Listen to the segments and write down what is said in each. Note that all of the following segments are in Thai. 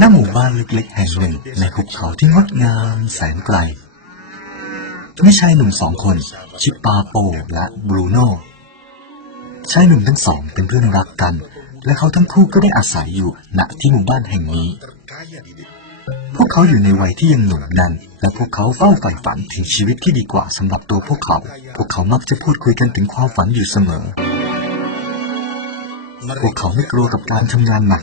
ณหมู่บ้านเล็กๆแห่งหนึ่งในภูเขาที่งดงามแสนไกลมีชายหนุ่มสองคนชื่อปาโปและบรูโน่ชายหนุ่มทั้งสองเป็นเพื่อนรักกัน และเขาทั้งคู่ก็ได้อาศัยอยู่ณที่หมู่บ้านแห่งนี้ พวกเขาอยู่ในวัยที่ยังหนุ่มแน่นและพวกเขาเฝ้าใฝ่ฝันถึงชีวิตที่ดีกว่าสำหรับตัวพวกเขา พวกเขามักจะพูดคุยกันถึงความฝันอยู่เสมอพวกเขาไม่กลัวกับการทำงานหนัก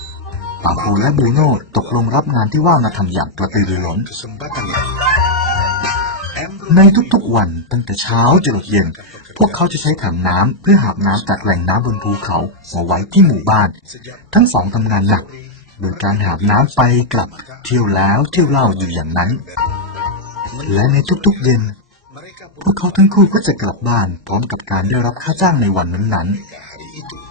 ปาโปและบูโน่ตกลงรับงานที่ว่ามาทำอย่างกระตือรือร้น ในทุกๆวันตั้งแต่เช้าจนถึงเย็น พวกเขาจะใช้ถังน้ำเพื่อหาบน้ำจากแหล่งน้ำบนภูเขามาไว้ที่หมู่บ้าน ทั้งสองทำงานหนัก โดยการหาบน้ำไปกลับเที่ยวแล้วเที่ยวเล่าอยู่อย่างนั้น และในทุกๆเย็นพวกเขาทั้งคู่ก็จะกลับบ้านพร้อมกับการได้รับค่าจ้างในวันนั้นๆ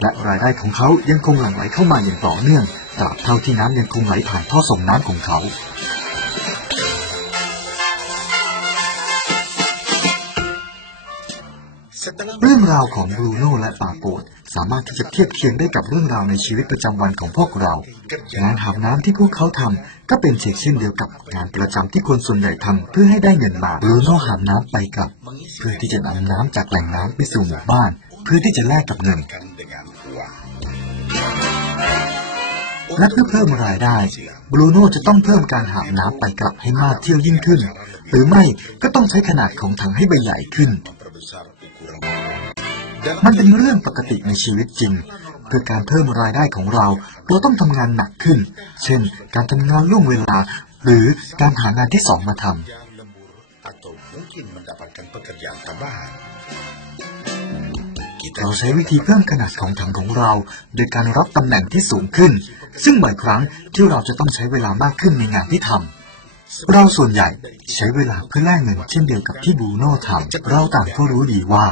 และรายได้ของเขายังคงหลั่งไหลเข้ามาอย่างต่อเนื่องตราบเท่าที่น้ำยังคงไหลผ่านท่อส่งน้ำของเขา เรื่องราวของบรูโน่และปาโปดสามารถที่จะเทียบเคียงได้กับเรื่องราวในชีวิตประจำวันของพวกเรา งานหาบน้ำที่พวกเขาทำก็เป็นเช่นเดียวกับงานประจำที่คนส่วนใหญ่ทำเพื่อให้ได้เงินมาบรูโน่หาบน้ำไปกลับ เพื่อที่จะนำน้ำจากแหล่งน้ำไปสู่หมู่บ้าน เพื่อที่จะแลกกับเงิน และเพื่อเพิ่มรายได้บรูโน่จะต้องเพิ่มการหาบน้ำไปกลับให้มากเที่ยวยิ่งขึ้น หรือไม่ก็ต้องใช้ขนาดของถังให้ใบใหญ่ขึ้น มันเป็นเรื่องปกติในชีวิตจริง เพื่อการเพิ่มรายได้ของเรา เราต้องทำงานหนักขึ้น เช่น การทำงานล่วงเวลา หรือการหางานที่สองมาทำ เราใช้วิธีเพิ่มขนาดของถังของเรา โดยการรับตำแหน่งที่สูงขึ้น ซึ่งบ่อยครั้งที่เราจะต้องใช้เวลามากขึ้นในงานที่ทำเราส่วนใหญ่ใช้เวลาเพื่อแลกเงินเช่นเดียวกับที่บูโน่ทำเราต่างก็รู้ดีว่า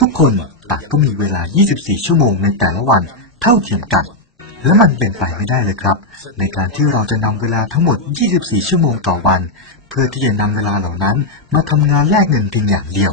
ทุกคนต่างก็มีเวลา 24 ชั่วโมงในแต่ละวันเท่าเทียมกันและมันเป็นไปไม่ได้เลยครับ ในการที่เราจะนำเวลาทั้งหมด 24 ชั่วโมงต่อวัน เพื่อที่จะนำเวลาเหล่านั้นมาทำงานแลกเงินเพียงอย่างเดียว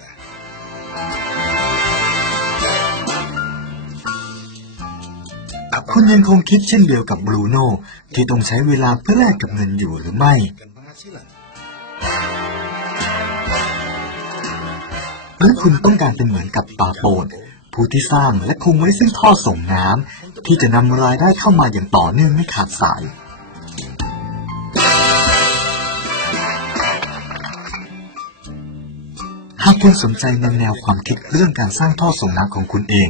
คุณยังคงคิดเช่นเดียวกับบรูโน่ที่ต้องใช้เวลาเพื่อแลกกับเงินอยู่หรือไม่ หรือคุณต้องการเป็นเหมือนกับปาโปนผู้ที่สร้างและคงไว้ซึ่งท่อส่งน้ำที่จะนำรายได้เข้ามาอย่างต่อเนื่องไม่ขาดสาย หากคุณสนใจในแนวความคิดเรื่องการสร้างท่อส่งน้ำของคุณเอง